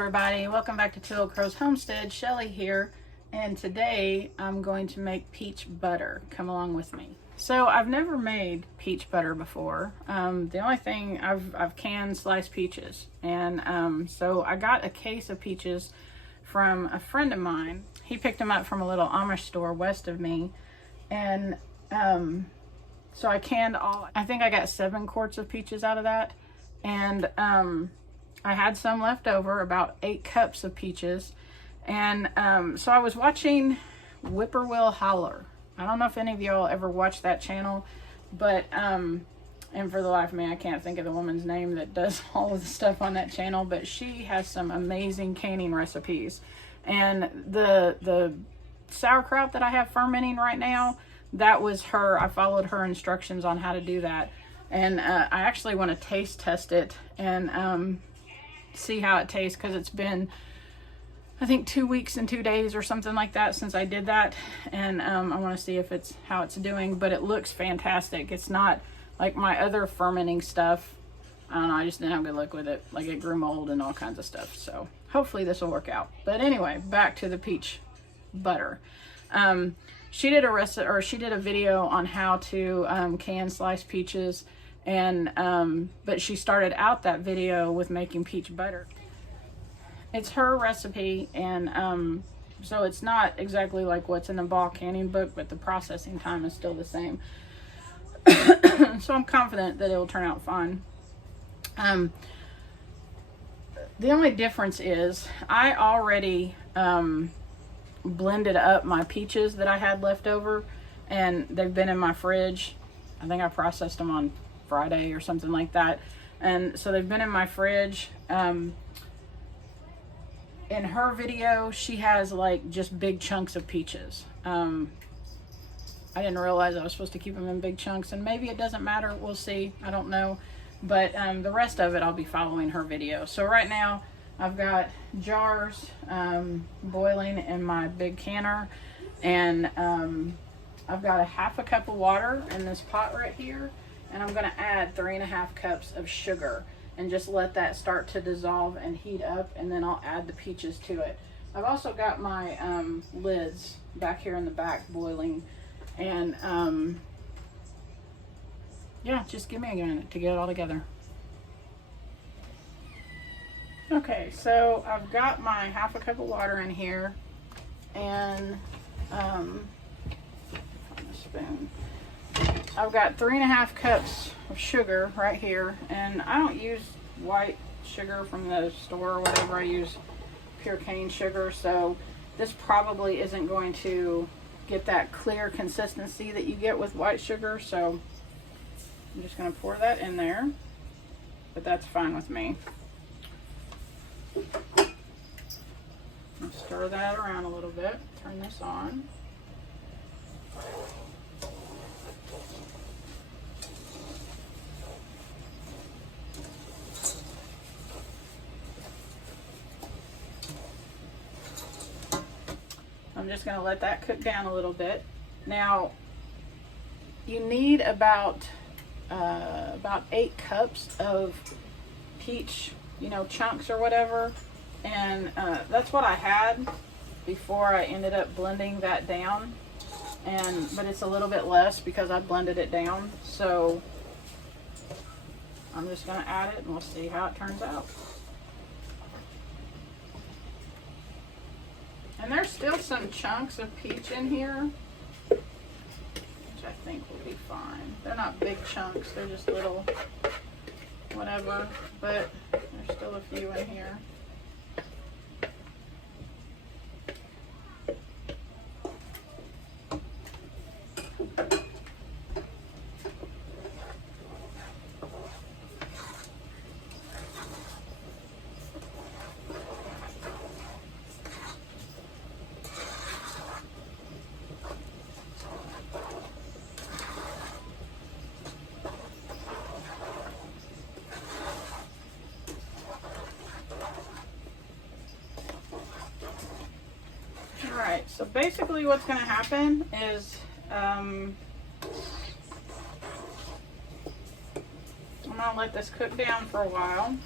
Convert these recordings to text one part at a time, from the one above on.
everybody, welcome back to Two Little Crows Homestead. Shelly here, and today I'm going to make peach butter. Come along with me. So I've never made peach butter before. The only thing I've canned sliced peaches, and so I got a case of peaches from a friend of mine. He picked them up from a little Amish store west of me, and so I canned all. I think I got 7 quarts of peaches out of that, and I had some left over, about 8 cups of peaches. And so I was watching Whippoorwill Holler. I don't know if any of y'all ever watched that channel, but and for the life of me I can't think of the woman's name that does all of the stuff on that channel, but she has some amazing canning recipes. And the sauerkraut that I have fermenting right now, that was her. I followed her instructions on how to do that, and I actually want to taste test it and see how it tastes, because it's been, I think, 2 weeks and 2 days or something like that since I did that, and I want to see if it's how it's doing. But it looks fantastic. It's not like my other fermenting stuff. I don't know, I just didn't have good luck with it. Like, it grew mold and all kinds of stuff. So hopefully this will work out. But anyway, back to the peach butter. She did a video on how to can sliced peaches, and but she started out that video with making peach butter. It's her recipe, and so it's not exactly like what's in the ball canning book, but the processing time is still the same. So I'm confident that it will turn out fine. The only difference is I already blended up my peaches that I had left over, and they've been in my fridge. I think I processed them on Friday or something like that, and so they've been in my fridge. In her video, she has like just big chunks of peaches. I didn't realize I was supposed to keep them in big chunks, and maybe it doesn't matter, we'll see, I don't know. But the rest of it I'll be following her video. So right now I've got jars boiling in my big canner, and I've got a ½ cup of water in this pot right here, and I'm going to add 3½ cups of sugar and just let that start to dissolve and heat up, and then I'll add the peaches to it. I've also got my lids back here in the back boiling, and yeah, just give me a minute to get it all together. Okay, so I've got my ½ cup of water in here, and on a spoon. I've got 3½ cups of sugar right here, and I don't use white sugar from the store or whatever. I use pure cane sugar, so this probably isn't going to get that clear consistency that you get with white sugar, so I'm just going to pour that in there, but that's fine with me. I'll stir that around a little bit, turn this on. I'm just going to let that cook down a little bit. Now, you need about 8 cups of peach, chunks or whatever, and that's what I had before I ended up blending that down. But it's a little bit less because I blended it down. So I'm just going to add it, and we'll see how it turns out. And there's still some chunks of peach in here, which I think will be fine. They're not big chunks, they're just little whatever, but there's still a few in here. Alright, so basically what's going to happen is I'm going to let this cook down for a while.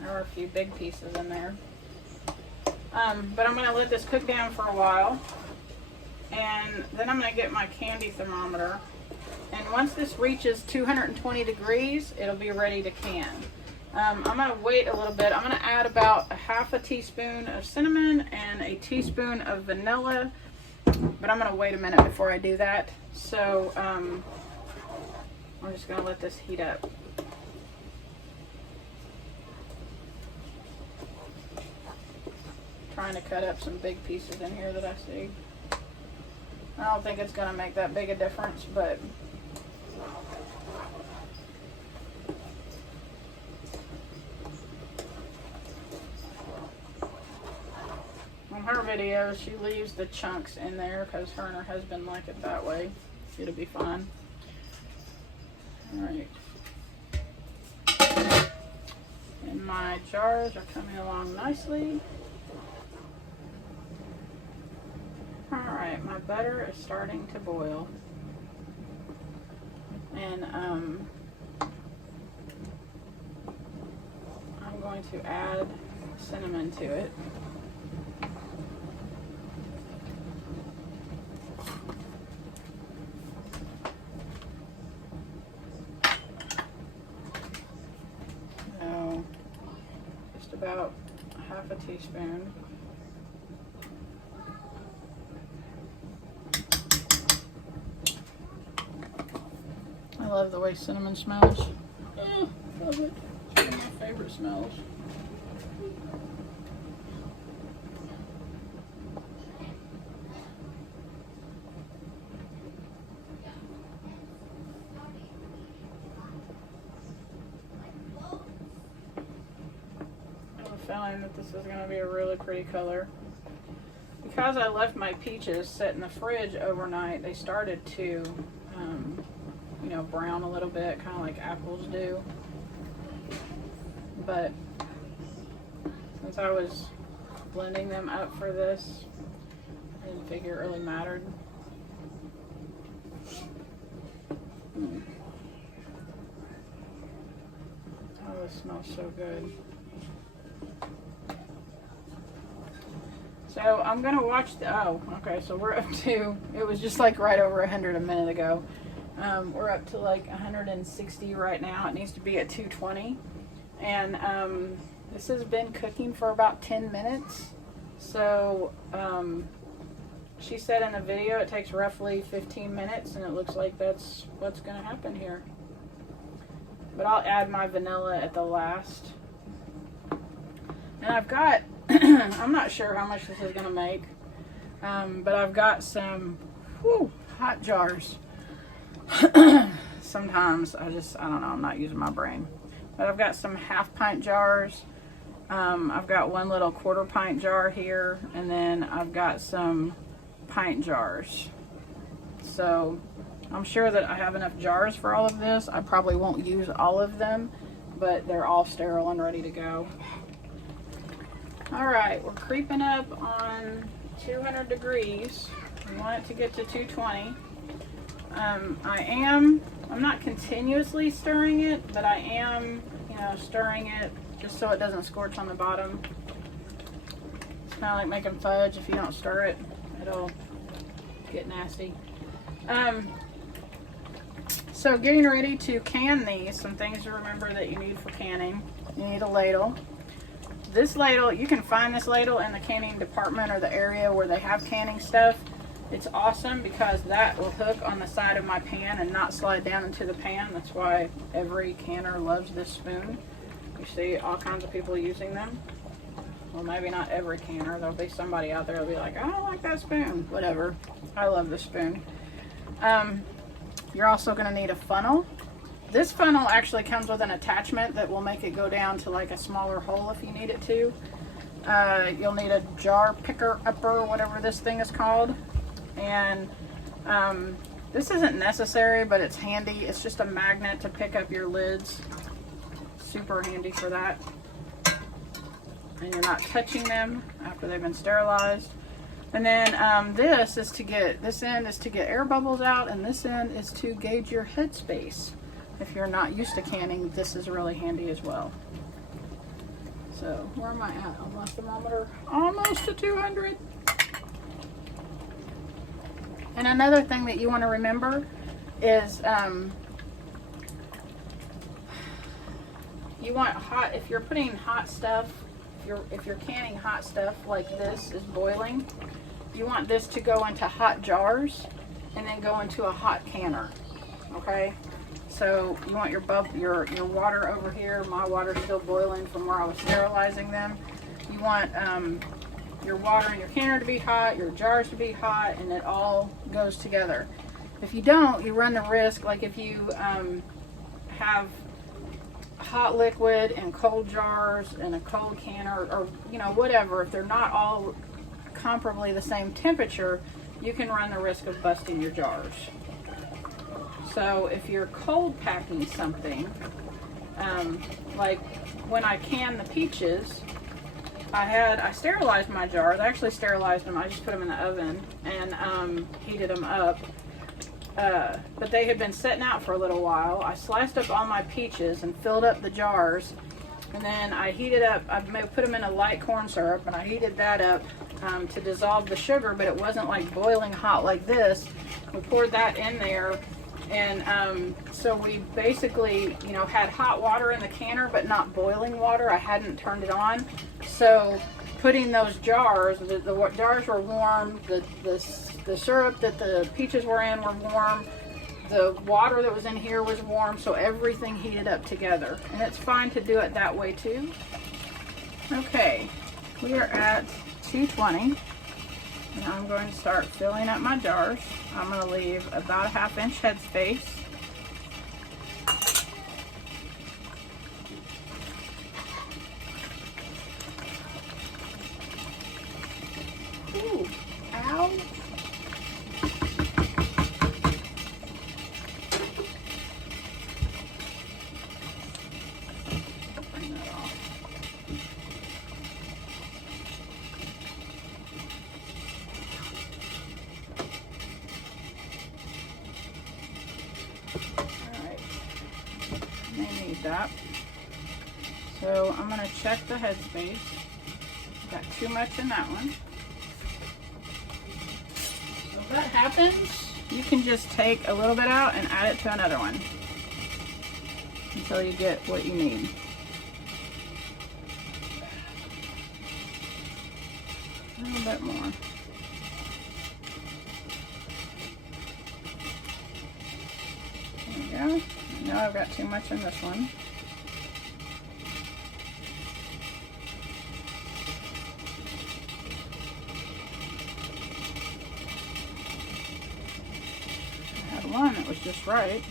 There were a few big pieces in there. But I'm going to let this cook down for a while. And then I'm going to get my candy thermometer. And once this reaches 220 degrees, it'll be ready to can. I'm going to wait a little bit. I'm going to add about a half a teaspoon of cinnamon and a teaspoon of vanilla. But I'm going to wait a minute before I do that. So I'm just going to let this heat up. Trying to cut up some big pieces in here that I see. I don't think it's going to make that big a difference, but on her videos she leaves the chunks in there because her and her husband like it that way. It'll be fine. Alright. And my jars are coming along nicely. Alright, my butter is starting to boil. And I'm going to add cinnamon to it. So, just about half a teaspoon. I love the way cinnamon smells. Love it. It's one of my favorite smells. I have a feeling that this is going to be a really pretty color. Because I left my peaches set in the fridge overnight, they started to you know, brown a little bit, kind of like apples do. But since I was blending them up for this, I didn't figure it really mattered. Oh, this smells so good. So I'm gonna watch the, oh, okay, so we're up to, it was just like right over 100 a minute ago. We're up to like 160 right now. It needs to be at 220. And this has been cooking for about 10 minutes. So she said in the video it takes roughly 15 minutes, and it looks like that's what's going to happen here. But I'll add my vanilla at the last. And I've got, I'm not sure how much this is going to make, but I've got some hot jars. Sometimes I don't know, I'm not using my brain. But I've got some half pint jars. I've got one little 1/4 pint jar here, and then I've got some pint jars. So I'm sure that I have enough jars for all of this. I probably won't use all of them, but they're all sterile and ready to go. Alright, we're creeping up on 200 degrees. We want it to get to 220. I'm not continuously stirring it, but I am, you know, stirring it just so it doesn't scorch on the bottom. It's kind of like making fudge. If you don't stir it, it'll get nasty. So getting ready to can these, some things to remember that you need for canning. You need a ladle. This ladle, you can find this ladle in the canning department or the area where they have canning stuff. It's awesome because that will hook on the side of my pan and not slide down into the pan. That's why every canner loves this spoon. You see all kinds of people using them. Well, maybe not every canner. There'll be somebody out there that'll be like, I don't like that spoon. Whatever. I love this spoon. You're also going to need a funnel. This funnel actually comes with an attachment that will make it go down to like a smaller hole if you need it to. You'll need a jar picker upper, whatever this thing is called. And this isn't necessary, but it's handy. It's just a magnet to pick up your lids. Super handy for that. And you're not touching them after they've been sterilized. And then this end is to get air bubbles out, and this end is to gauge your headspace. If you're not used to canning, this is really handy as well. So where am I at on my thermometer? Almost to 200. And another thing that you want to remember is you want hot, if you're putting hot stuff, if you're canning hot stuff like this is boiling, you want this to go into hot jars and then go into a hot canner. Okay? So you want your water over here. My water's still boiling from where I was sterilizing them. You want your water in your canner to be hot, your jars to be hot, and it all goes together. If you don't, you run the risk, like if you have hot liquid and cold jars and a cold canner, or you know, whatever, if they're not all comparably the same temperature, you can run the risk of busting your jars. So if you're cold packing something, like when I can the peaches, I sterilized my jars. I actually sterilized them. I just put them in the oven and heated them up. But they had been sitting out for a little while. I sliced up all my peaches and filled up the jars. And then I heated up, I put them in a light corn syrup, and I heated that up to dissolve the sugar, but it wasn't like boiling hot like this. We poured that in there. And so we basically, you know, had hot water in the canner, but not boiling water. I hadn't turned it on. So putting those jars, the jars were warm, the syrup that the peaches were in were warm, the water that was in here was warm, so everything heated up together. And it's fine to do it that way too. Okay, we are at 220. Now I'm going to start filling up my jars. I'm going to leave about a 1/2 inch head space. Ooh, ow. Bring that off. That. So I'm going to check the headspace. Got too much in that one. So if that happens, you can just take a little bit out and add it to another one until you get what you need. A little bit more. There we go. Now I've got too much in this one. I had one that was just right.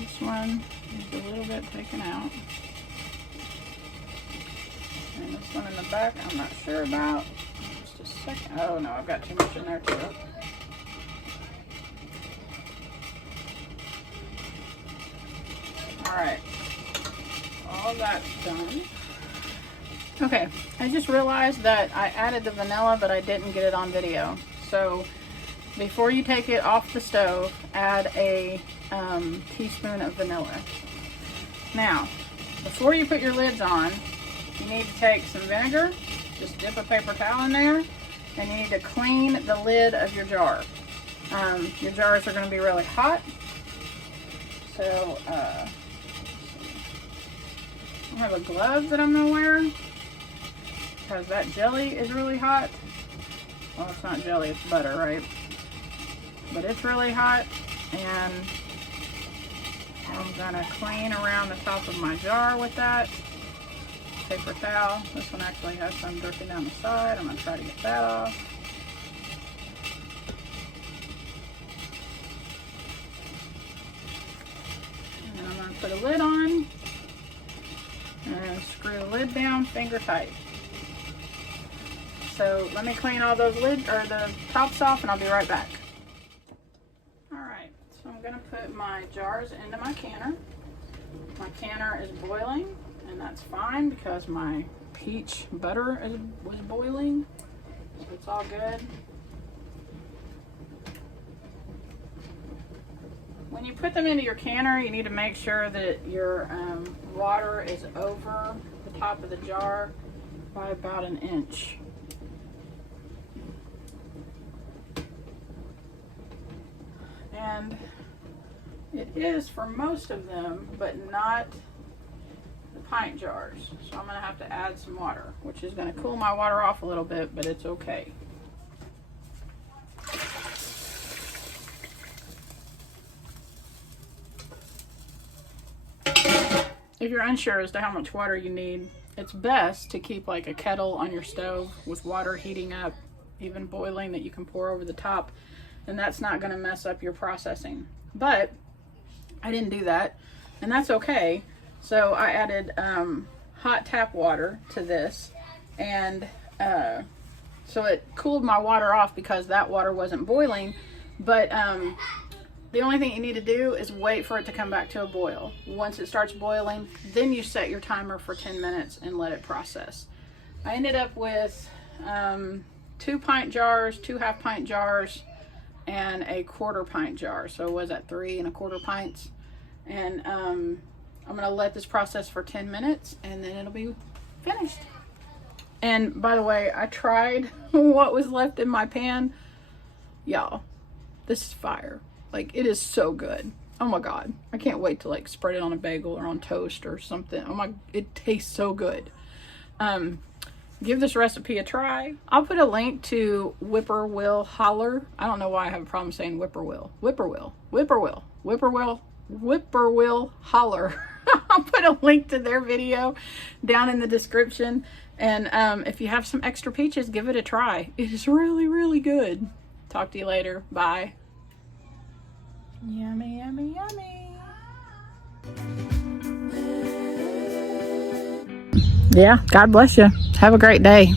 This one is a little bit taken out. And this one in the back I'm not sure about. Just a second. Oh no, I've got too much in there too. Alright, all that's done. Okay, I just realized that I added the vanilla, but I didn't get it on video. So before you take it off the stove, add a teaspoon of vanilla. Now, before you put your lids on, you need to take some vinegar, just dip a paper towel in there, and you need to clean the lid of your jar. Your jars are going to be really hot, so I have a glove that I'm going to wear because that jelly is really hot. Well, it's not jelly, it's butter, right? But it's really hot, and I'm going to clean around the top of my jar with that paper towel. This one actually has some dripping down the side. I'm going to try to get that off. And I'm going to put a lid on. And screw the lid down, finger tight. So let me clean all those lids or the tops off, and I'll be right back. Alright, so I'm going to put my jars into my canner. My canner is boiling, and that's fine because my peach butter was boiling. So it's all good. When you put them into your canner, you need to make sure that your water is over the top of the jar by about an inch. And it is for most of them, but not the pint jars. So I'm gonna have to add some water, which is gonna cool my water off a little bit, but it's okay. If you're unsure as to how much water you need, it's best to keep like a kettle on your stove with water heating up, even boiling, that you can pour over the top, and that's not going to mess up your processing. But I didn't do that, and that's okay. So I added hot tap water to this, and so it cooled my water off because that water wasn't boiling. But the only thing you need to do is wait for it to come back to a boil. Once it starts boiling, then you set your timer for 10 minutes and let it process. I ended up with 2 pint jars, 2 half-pint jars, and a 1/4 pint jar. So was that 3 1/4 pints? And I'm gonna let this process for 10 minutes and then it'll be finished. And by the way, I tried what was left in my pan. Y'all, this is fire. Like, it is so good. Oh my God. I can't wait to like spread it on a bagel or on toast or something. Oh my, it tastes so good. Give this recipe a try. I'll put a link to Whippoorwill Holler. I don't know why I have a problem saying whippoorwill. Whippoorwill Holler. I'll put a link to their video down in the description. And if you have some extra peaches, give it a try. It is really, really good. Talk to you later. Bye. Yummy, yummy, yummy. Yeah, God bless you. Have a great day.